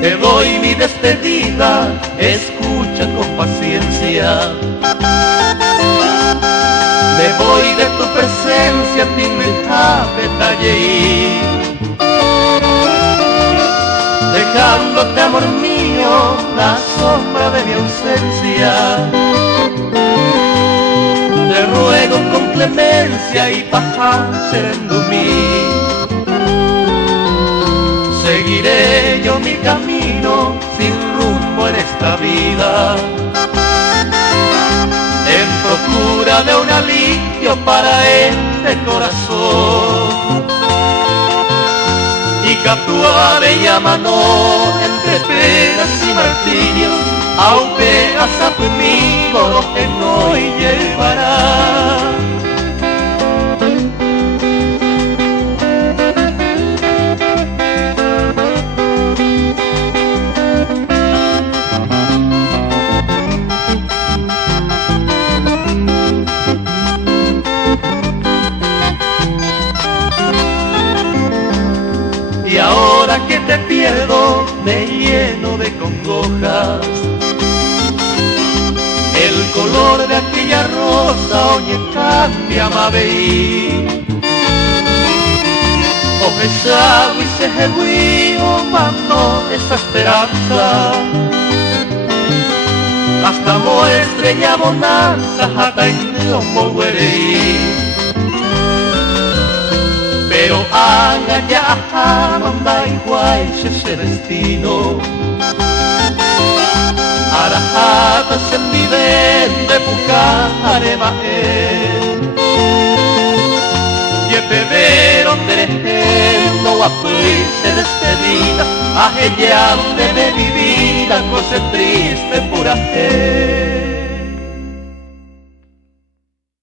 Te doy mi despedida, escucha con paciencia. Me voy de tu presencia, tindejame talle, dejándote, amor mío, la sombra de mi ausencia. Te ruego con clemencia y paja serendo mí. Seguiré yo mi camino sin rumbo en esta vida, en procura de un alivio para este corazón. Y que a tu bella mano, entre penas y martirios, aún pegas a tu amigo lo que no llevará. Y ahora que te pierdo, me lleno de congojas. El color de aquella rosa, oye, cambia, ma veí. O pesado y se jehuío, mano esa esperanza. Hasta muestre ya bonanza, hasta en Dios moveré. Pero haga ya manda igual ese destino. Arajata se miden de pucare mahe. Y bebero terejendo a fuirse despedida, a ella de mi vida, cosa triste pura fe.